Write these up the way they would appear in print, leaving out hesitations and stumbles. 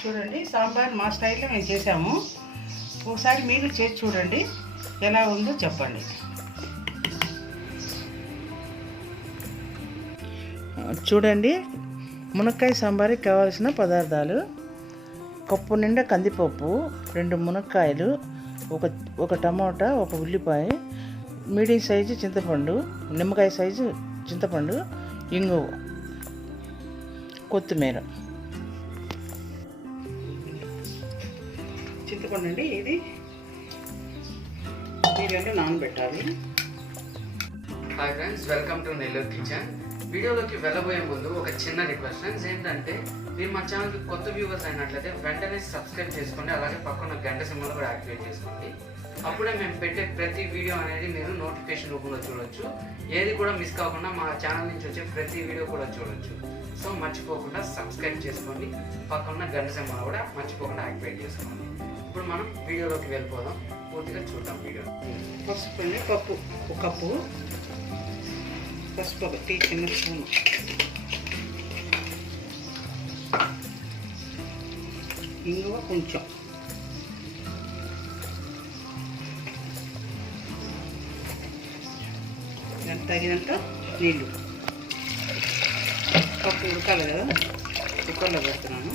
చూడండి, సాంబార్ మా స్టైల్లో మేము చేసాము. ఒకసారి మీరు చేసి చూడండి, ఎలా ఉందో చెప్పండి. చూడండి, మునక్కాయ సాంబార్కి కావాల్సిన పదార్థాలు: కప్పు నిండా కందిపప్పు, 2 మునక్కాయలు, ఒక టమాటా, ఒక ఉల్లిపాయ, మీడియం సైజు చింతపండు, నిమ్మకాయ సైజు చింతపండు, ఇంగువ, కొత్తిమీర. చింతపండు అండి, ఇది నీళ్ళలో నానబెట్టాలి. Hi friends, welcome to Nellore kitchen. వీడియోలోకి వెళ్ళబోయే ముందు ఒక చిన్న రిక్వెస్ట్ ఫ్రెండ్స్, ఏంటంటే మీరు మా ఛానల్కి కొత్త వ్యూవర్స్ అయినట్లయితే వెంటనే సబ్స్క్రైబ్ చేసుకోండి, అలాగే పక్కన గంట సింబల్ కూడా యాక్టివేట్ చేసుకోండి. అప్పుడే మేము పెట్టే ప్రతి వీడియో అనేది మీరు నోటిఫికేషన్ రూపంలో చూడొచ్చు. ఏది కూడా మిస్ కాకుండా మా ఛానల్ నుంచి వచ్చే ప్రతి వీడియో కూడా చూడొచ్చు. సో మర్చిపోకుండా సబ్స్క్రైబ్ చేసుకోండి, పక్కన గంట సింబల్ కూడా మర్చిపోకుండా యాక్టివేట్ చేసుకోండి. ఇప్పుడు మనం వీడియోలోకి వెళ్ళిపోదాం, పూర్తిగా చూద్దాం వీడియో. పసుపు అండి, ఒక కప్పు పసుపు, ఒక చిన్న స్పూను, ఇంగువ కొంచెం, తగినంత నీళ్ళు. పప్పు ఉడకాలి కదా, కుక్కర్లో పెడుతున్నాను.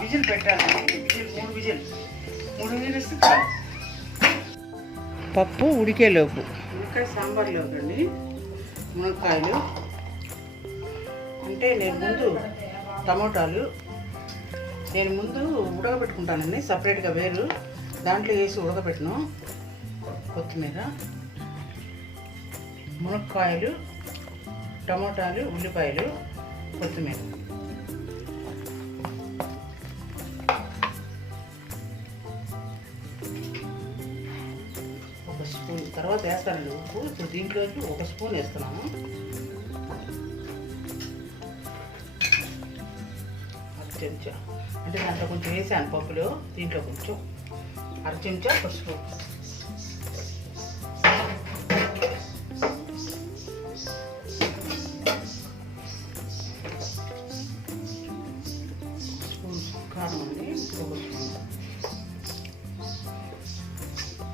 విజిల్ పెట్టాలి, మూడు విజిల్ వేస్తే చాలు. పప్పు ఉడికేలోపు మునక్కాయ సాంబార్లోకి అండి మునక్కాయలు అంటే టమోటాలు నేను ముందు ఉడకబెట్టుకుంటానండి, సపరేట్గా వేరు దాంట్లో వేసి ఉడకబెట్టను. కొత్తిమీర, మునక్కాయలు, టమోటాలు, ఉల్లిపాయలు, కొత్తిమీర. స్పూన్ తర్వాత వేస్తానండి ఉప్పు. ఇప్పుడు దీంట్లోకి 1 స్పూన్ వేస్తున్నాను. చెంచా అంటే దాంట్లో కొంచెం వేసాను పప్పులో, దీంట్లో కొంచెం 1/2 చెంచా పసుపు, స్పూన్ కారం అండి, 1 స్పూన్,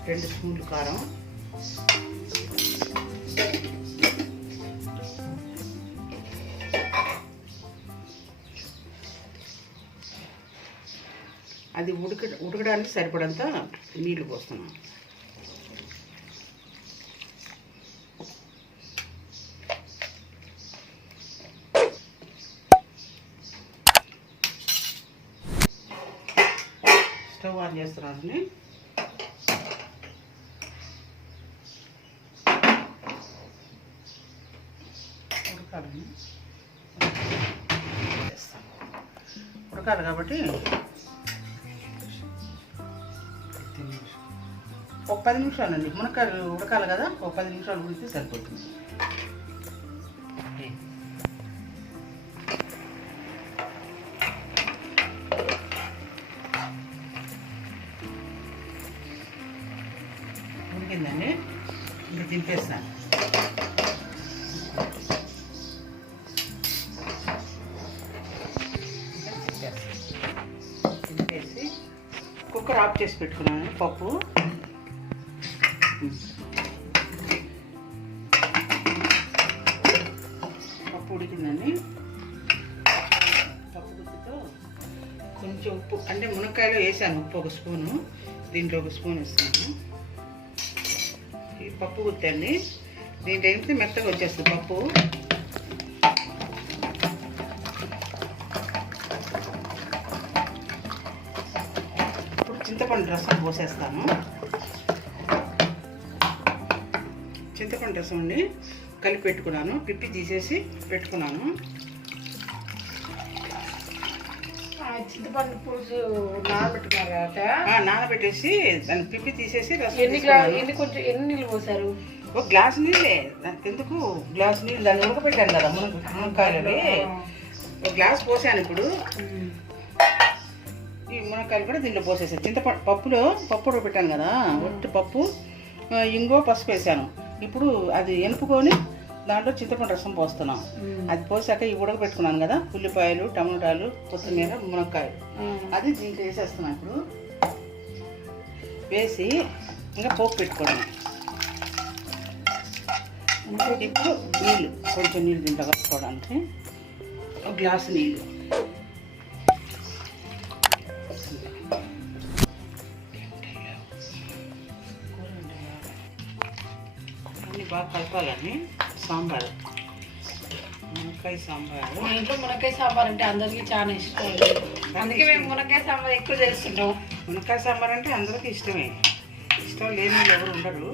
2 స్పూన్లు కారం, అది ఉడకడానికి సరిపడంత నీళ్లు పోస్తున్నాను. స్టవ్ ఆన్ చేస్తున్నానండి. ఉడకాలి కాబట్టి ఒక 10 నిమిషాలండి. మునక్కాయలు ఉడకాలి కదా, ఒక 10 నిమిషాలు ఉడికితే సరిపోతుంది. ఉడికిందండి, ఇంకా దింపేస్తాను. దింపేసి కుక్కర్ ఆఫ్ చేసి పెట్టుకున్నాను. పప్పు ఉడికిందండి. పప్పు గుత్తితో కొంచెం ఉప్పు అంటే మునక్కాయలో వేసాను ఉప్పు 1 స్పూను, దీంట్లో 1 స్పూన్ వేస్తాను. ఈ పప్పు గుత్తి అండి, దీంట్లో వేస్తే మెత్తగా వచ్చేస్తుంది పప్పు. ఇప్పుడు చింతపండు రసం పోసేస్తాను. చింతపండు రసం అండి కలిపి పెట్టుకున్నాను, పిప్పి తీసేసి పెట్టుకున్నాను. చింతపండు పులుసు నానబెట్టుకున్నారు కదా, నానబెట్టేసి దాన్ని పిప్పి తీసేసి రసం. ఎన్ని నీళ్ళు పోసారు? 1 గ్లాసు నీళ్ళే, దానికి ఎందుకు గ్లాసు నీళ్ళు, దాన్ని ఉడకపెట్టాను కదా మునక్కాయలు. ఒక గ్లాస్ పోసాను. ఇప్పుడు ఈ మునక్కాయలు కూడా దీంట్లో పోసేసాను. చింతపండు పప్పు పెట్టాను కదా, ఒట్టి పప్పు, ఇంగో, పసుపు వేసాను. ఇప్పుడు అది ఎనుపుకొని దాంట్లో చింతపండు రసం పోస్తున్నాం. అది పోసాక ఈ ఉడకబెట్టుకున్నాను కదా, ఉల్లిపాయలు, టమాటాలు, కొత్తిమీర, మునక్కాయలు, అది దీంట్లో వేసేస్తున్నాను. ఇప్పుడు వేసి ఇంకా పోపు పెట్టుకోవడం. ఇప్పుడు నీళ్ళు, కొంచెం నీళ్ళు దీంట్లో కలుపుకోవడానికి ఒక గ్లాసు నీళ్ళు. అన్నీ బాగా కలపాలని. సాంబారు, మునక్కాయ సాంబారు. మా ఇంట్లో మునక్కాయ సాంబార్ అంటే అందరికీ చాలా ఇష్టం. అందుకే మేము మునక్కాయ సాంబార్ ఎక్కువ చేస్తుంటాం. మునక్కాయ సాంబార్ అంటే అందరికీ ఇష్టమే. ఇష్టం లేని వాళ్ళు ఎవరు ఉండరు.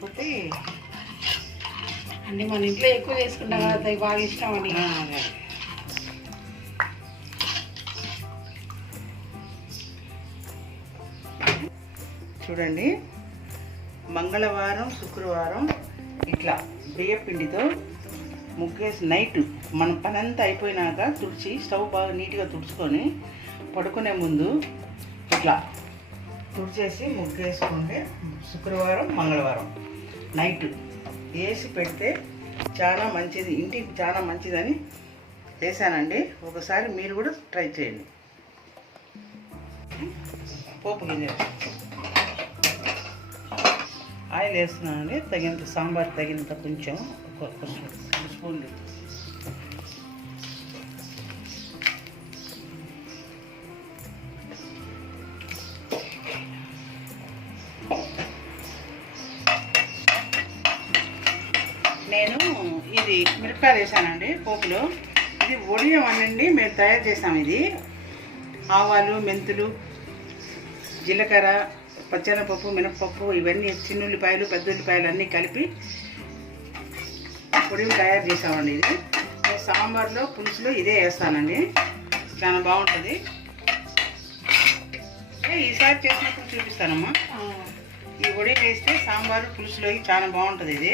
కాకపోతే అంటే మన ఇంట్లో ఎక్కువ చేసుకుంటాం కదా, అది బాగా ఇష్టం అని. చూడండి, మంగళవారం, శుక్రవారం ఇట్లా బియ్యపిండితో ముగ్గేసి నైట్ మన పని అంతా అయిపోయినాక తుడిచి స్టవ్ బాగా నీట్గా తుడుచుకొని పడుకునే ముందు ఇట్లా తుడిచేసి ముగ్గేసుకుంటే శుక్రవారం, మంగళవారం నైట్ వేసి పెడితే చాలా మంచిది, ఇంటికి చాలా మంచిదని వేసానండి. ఒకసారి మీరు కూడా ట్రై చేయండి. పోపు గింజలు ఆయిల్ వేస్తున్నానండి, తగినంత సాంబార్ తగినంత కొంచెం ఒక స్పూన్లు. నేను ఇది మిరపకాయలు వేసానండి పోపులో. ఇది ఒడియం అనండి, మేము తయారు చేసాం. ఇది ఆవాలు, మెంతులు, జీలకర్ర, పచ్చెనపప్పు, మినపప్పు, ఇవన్నీ చిన్న ఉల్లిపాయలు, పెద్ద ఉల్లిపాయలు అన్నీ కలిపి పొడిని తయారు చేసామండి. ఇది సాంబార్లో, పులుసులో ఇదే వేస్తానండి. చాలా బాగుంటుంది. ఈసారి చేసినప్పుడు చూపిస్తానమ్మా. ఈ పొడి వేస్తే సాంబారు, పులుసులోకి చాలా బాగుంటుంది. ఇది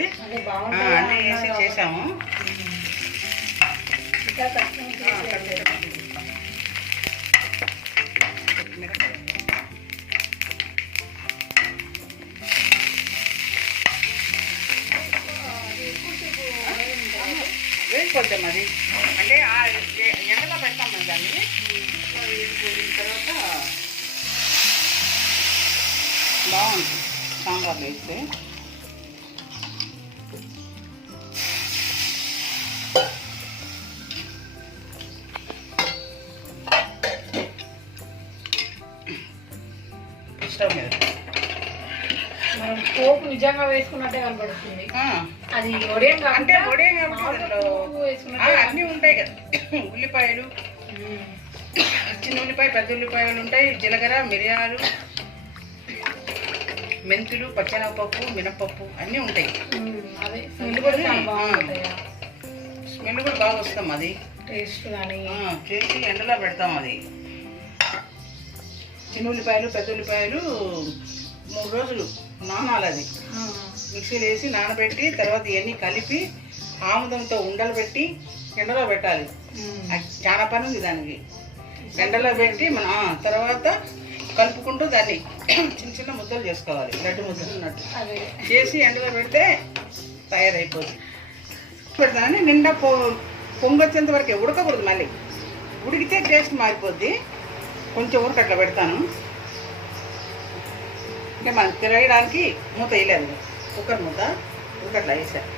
అన్నీ వేసి చేసాము. వేసుకోవచ్చా మరి, అంటే ఎండలో పెడతాం మేము దాన్ని. తర్వాత బాగుంటుంది సాంబార్లో వేస్తే. స్టవ్ మీద మనం పోపు నిజంగా వేసుకున్నట్టే కనబడుతుంది. అది ఒడియం అంటే ఒడియం అన్నీ ఉంటాయి కదా, ఉల్లిపాయలు, చిన్న ఉల్లిపాయ, పెద్ద ఉల్లిపాయలు ఉంటాయి, జీలకర్ర, మిరియాలు, మెంతులు, పచ్చెనపప్పు, మినపప్పు అన్నీ ఉంటాయి. స్మెల్ కూడా బాగా వస్తాం. అది టేస్ట్ కానీ చేసి ఎండలో పెడతాం. అది చిన్న ఉల్లిపాయలు, పెద్ద ఉల్లిపాయలు 3 రోజులు నానాలి. అది మిక్సీలో వేసి నానబెట్టి తర్వాత ఇవన్నీ కలిపి ఆముదంతో ఉండలు పెట్టి ఎండలో పెట్టాలి. చాలా పని ఉంది దానికి. ఎండలో పెట్టి తర్వాత కలుపుకుంటూ దాన్ని చిన్న చిన్న ముద్దలు చేసుకోవాలి, లడ్డు ముద్దలు ఉన్నట్టు చేసి ఎండలో పెడితే తయారైపోతుంది. పెడతానని నిండా పొంగొచ్చేంత వరకే, ఉడకకూడదు. మళ్ళీ ఉడికితే టేస్ట్ మారిపోద్ది. కొంచెం ఉడక అట్లా పెడతాను. అంటే మనం తిరగడానికి మూత వేయలేదు, కుక్కర్ మూత ఉడకట్లా వేసాను.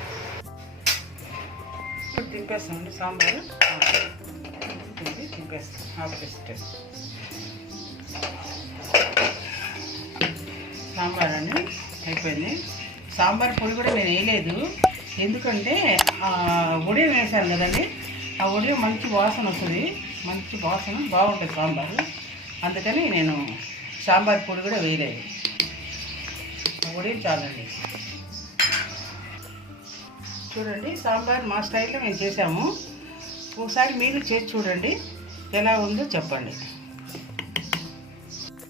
ఇప్పుడు దింపేస్తామండి సాంబారు. దింపేస్తాం, ఆఫ్ చేసి సాంబార్ అని అయిపోయింది. సాంబార్ పొడి కూడా నేను వేయలేదు, ఎందుకంటే ఉడియం వేసాను కదండి. ఆ ఉడియం మంచి వాసన వస్తుంది, మంచి వాసన బాగుంటుంది సాంబారు. అందుకని నేను సాంబార్ పొడి కూడా వేయలేదు. ఉడియం చాలండి. చూడండి, సాంబార్ మా స్టైల్లో మేము చేసాము. ఒకసారి మీరు చేసి చూడండి, ఎలా ఉందో చెప్పండి.